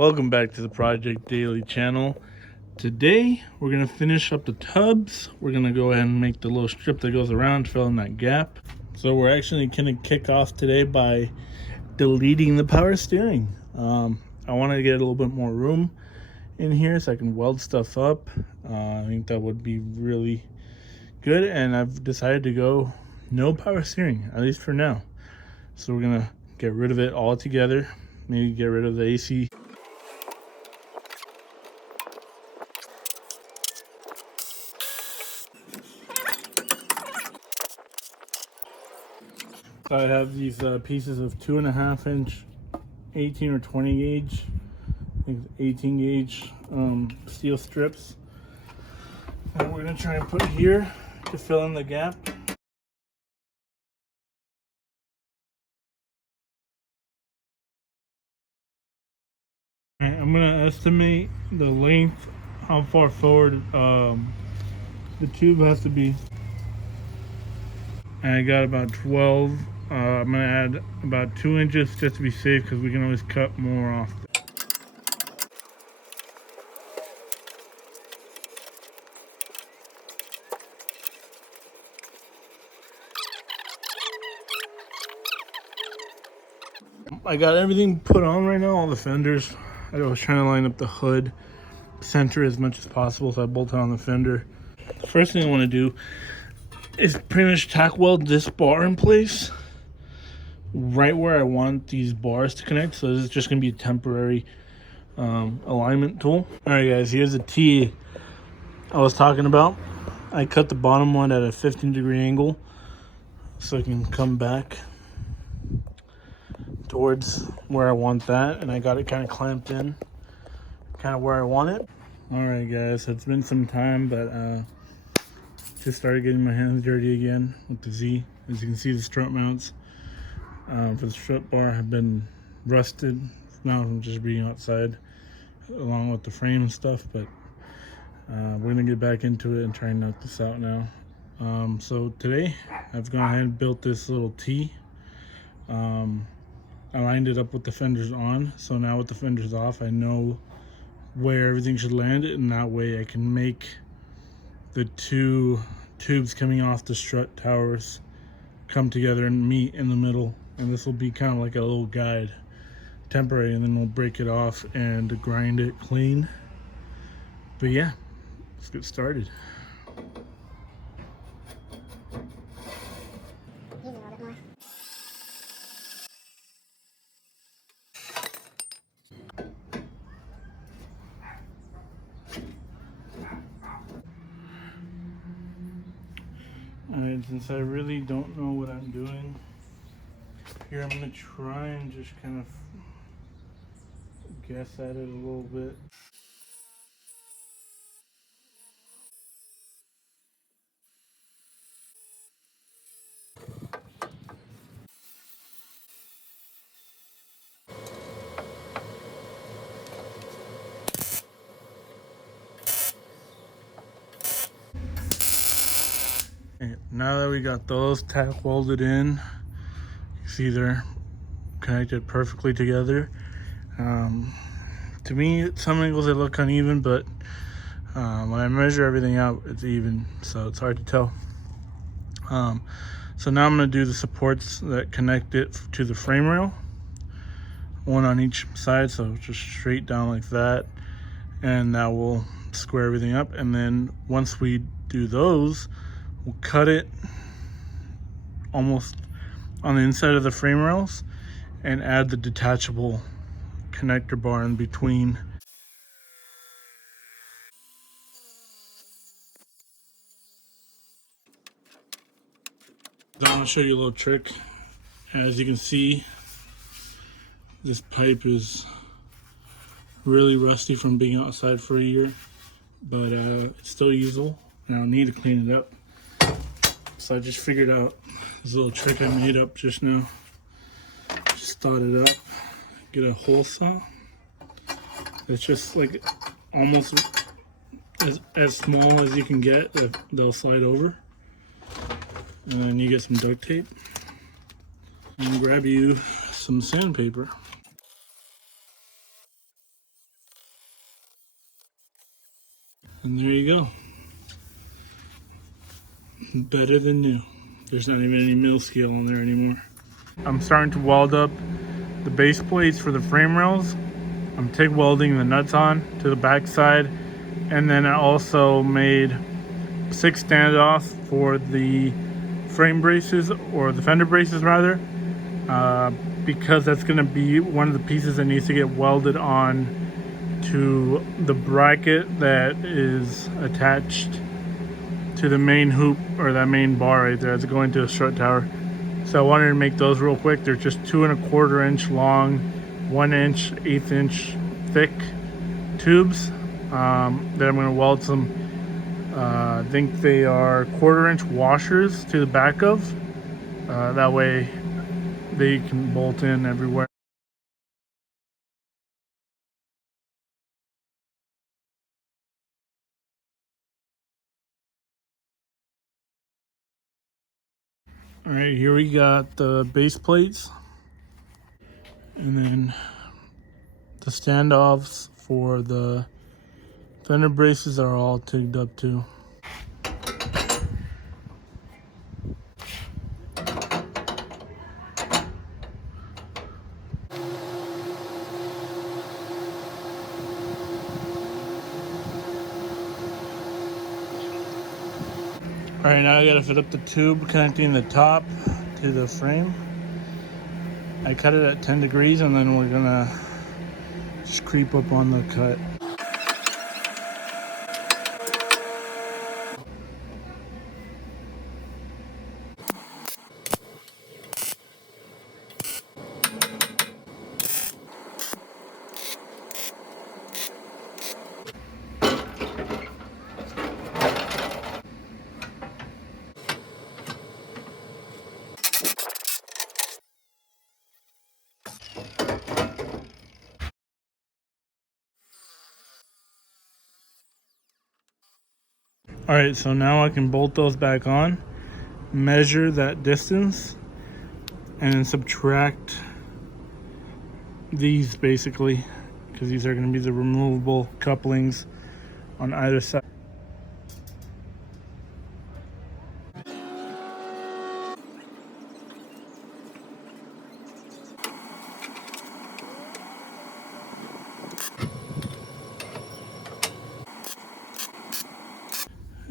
Welcome back to the Project Daily channel. Today we're going to finish up the tubs. We're going to go ahead and make the little strip that goes around, fill in that gap. So we're actually going to kick off today by deleting the power steering. I want to get a little bit more room in here so I can weld stuff up. I think that would be really good, and I've decided to go no power steering, at least for now. So we're going to get rid of it altogether, maybe get rid of the AC. So I have these pieces of 2.5 inch 18 or 20 gauge, I think 18 gauge steel strips that we're going to try and put here to fill in the gap. Alright, I'm going to estimate the length, how far forward the tube has to be. And I got about 12. I'm going to add about 2 inches just to be safe, because we can always cut more off. I got everything put on right now, all the fenders. I was trying to line up the hood center as much as possible, so I bolted on the fender. The first thing I want to do is pretty much tack weld this bar in place right where I want these bars to connect. So this is just going to be a temporary alignment tool. Alright guys, here's the T I was talking about. I cut the bottom one at a 15-degree angle so I can come back towards where I want that, and I got it kind of clamped in kind of where I want it. Alright guys, so it's been some time, but just started getting my hands dirty again with the Z. As you can see, the strut mounts for the strut bar have been rusted now from just being outside, along with the frame and stuff, but we're gonna get back into it and try and knock this out now. So today I've gone ahead and built this little T. I lined it up with the fenders on, so now with the fenders off, I know where everything should land, and that way I can make the two tubes coming off the strut towers come together and meet in the middle. And this will be kind of like a little guide, temporary, and then we'll break it off and grind it clean. But yeah, let's get started. Alright, since I really don't know what I'm doing here, I'm going to try and just kind of guess at it a little bit. And now that we got those tack welded in, you see they're connected perfectly together. To me, at some angles they look uneven, but when I measure everything out, it's even, so it's hard to tell. So now I'm going to do the supports that connect it to the frame rail, one on each side, so just straight down like that, and that will square everything up. And then once we do those, we'll cut it almost on the inside of the frame rails and add the detachable connector bar in between. Now I'll show you a little trick. As you can see, this pipe is really rusty from being outside for a year, but it's still usable, and I'll need to clean it up. So I just figured out this little trick I made up just now. Just thought it up. Get a hole saw. It's just like almost as small as you can get. They'll slide over. And then you get some duct tape. And grab you some sandpaper. And there you go. Better than new. There's not even any mill scale on there anymore. I'm starting to weld up the base plates for the frame rails. I'm TIG welding the nuts on to the back side, and then I also made 6 standoffs for the frame braces, or the fender braces rather, because that's going to be one of the pieces that needs to get welded on to the bracket that is attached to the main hoop, or that main bar right there that's going to a strut tower. So I wanted to make those real quick. They're just 2 1/4 inch long, 1 inch, 1/8 inch thick tubes that I'm going to weld some. I think they are 1/4 inch washers to the back of. That way they can bolt in everywhere. All right, here we got the base plates, and then the standoffs for the fender braces are all tigged up too. All right, now I gotta fit up the tube connecting the top to the frame. I cut it at 10 degrees, and then we're gonna just creep up on the cut. All right, so now I can bolt those back on, measure that distance, and then subtract these basically, because these are going to be the removable couplings on either side.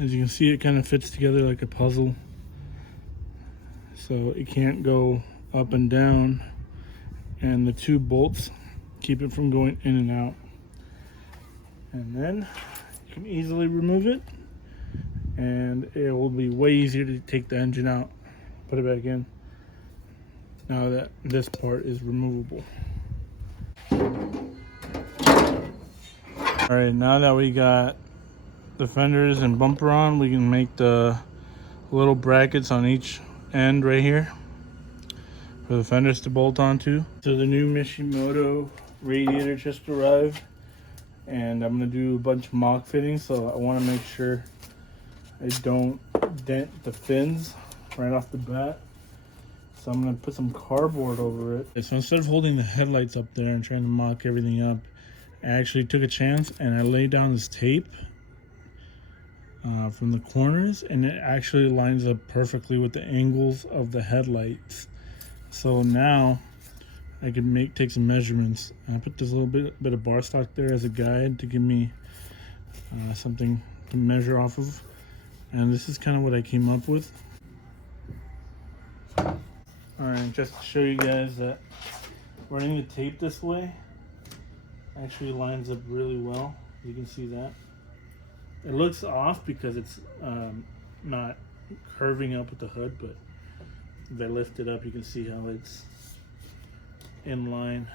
As you can see, it kind of fits together like a puzzle, so it can't go up and down, and the 2 bolts keep it from going in and out. And then you can easily remove it, and it will be way easier to take the engine out, put it back in, now that this part is removable. All right, now that we got the fenders and bumper on, we can make the little brackets on each end right here for the fenders to bolt onto. So the new Mishimoto radiator just arrived, and I'm gonna do a bunch of mock fittings, so I want to make sure I don't dent the fins right off the bat. So I'm gonna put some cardboard over it. So instead of holding the headlights up there and trying to mock everything up, I actually took a chance and I laid down this tape from the corners, and it actually lines up perfectly with the angles of the headlights. So now I can take some measurements. I put this little bit of bar stock there as a guide to give me something to measure off of, and this is kind of what I came up with. All right, just to show you guys that running the tape this way actually lines up really well. You can see that. It looks off because it's not curving up with the hood, but if I lift it up, you can see how it's in line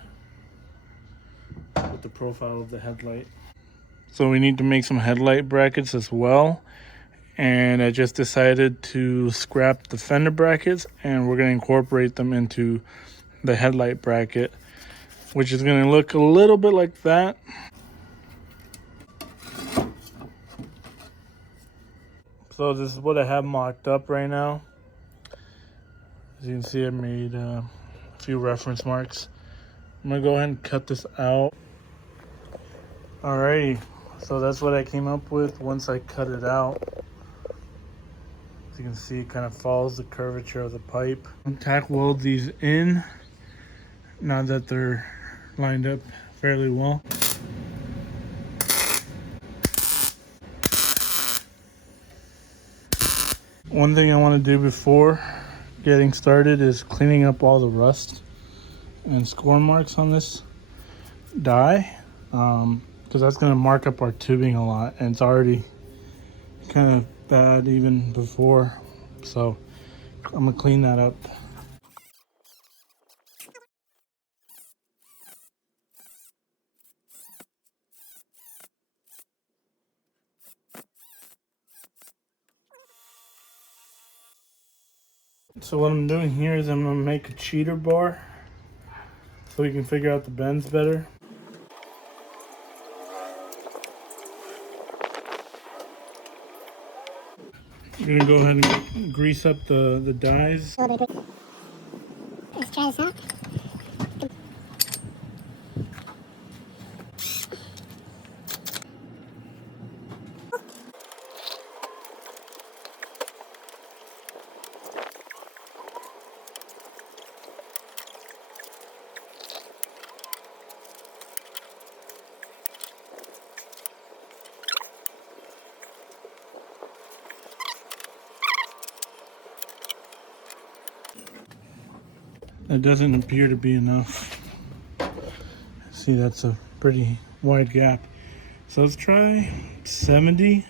with the profile of the headlight. So we need to make some headlight brackets as well, and I just decided to scrap the fender brackets, and we're going to incorporate them into the headlight bracket, which is going to look a little bit like that. So this is what I have mocked up right now. As you can see, I made a few reference marks. I'm gonna go ahead and cut this out. Alrighty, So that's what I came up with once I cut it out. As you can see, it kind of follows the curvature of the pipe. Tack weld these in now that they're lined up fairly well. One thing I want to do before getting started is cleaning up all the rust and score marks on this die, because that's going to mark up our tubing a lot, and it's already kind of bad even before, so I'm going to clean that up. So what I'm doing here is I'm going to make a cheater bar so we can figure out the bends better. I'm going to go ahead and grease up the dies. Let's try this out. That doesn't appear to be enough. See, that's a pretty wide gap. So let's try 70.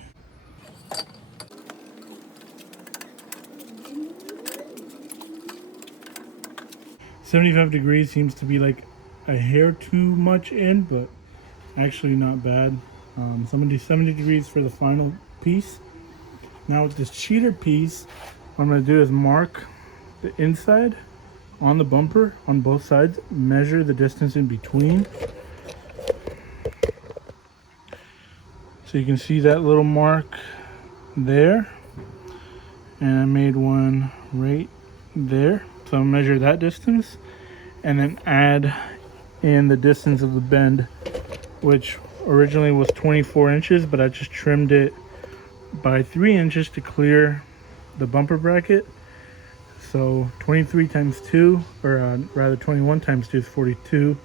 75 degrees seems to be like a hair too much in, but actually not bad. So I'm gonna do 70 degrees for the final piece. Now with this cheater piece, what I'm gonna do is mark the inside on the bumper on both sides, measure the distance in between. So you can see that little mark there, and I made one right there. So I'll measure that distance and then add in the distance of the bend, which originally was 24 inches, but I just trimmed it by 3 inches to clear the bumper bracket. So 23 times 2, or rather 21 times 2 is 42,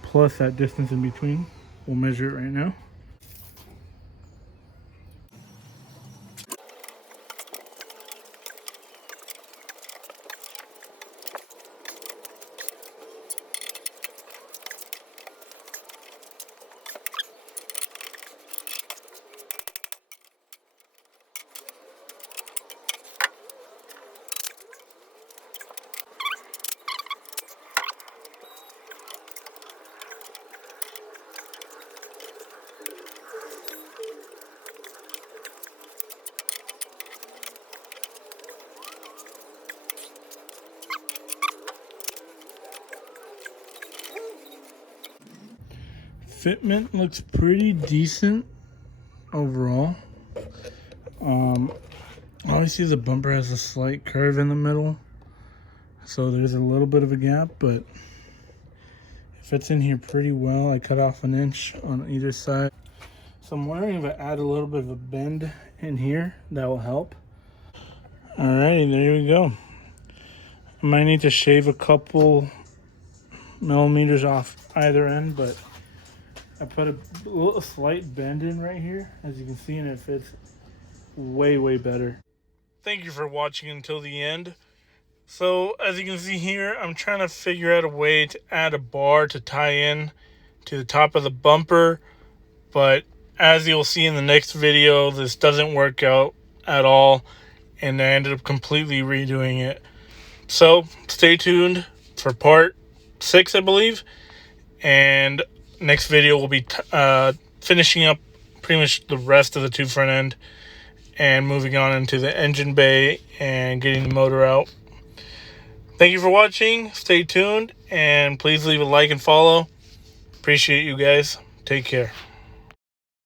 plus that distance in between. We'll measure it right now. Fitment looks pretty decent overall. Obviously the bumper has a slight curve in the middle, so there's a little bit of a gap, but it fits in here pretty well. I cut off 1 inch on either side. So I'm wondering if I add a little bit of a bend in here, that will help. Alrighty, there we go. I might need to shave a couple millimeters off either end, but I put a slight bend in right here, as you can see, and it fits way better. Thank you for watching until the end. So as you can see here, I'm trying to figure out a way to add a bar to tie in to the top of the bumper, but as you'll see in the next video, this doesn't work out at all, and I ended up completely redoing it. So stay tuned for part 6, I believe, and next video will be finishing up pretty much the rest of the tube front end and moving on into the engine bay and getting the motor out. Thank you for watching. Stay tuned, and please leave a like and follow. Appreciate you guys. Take care.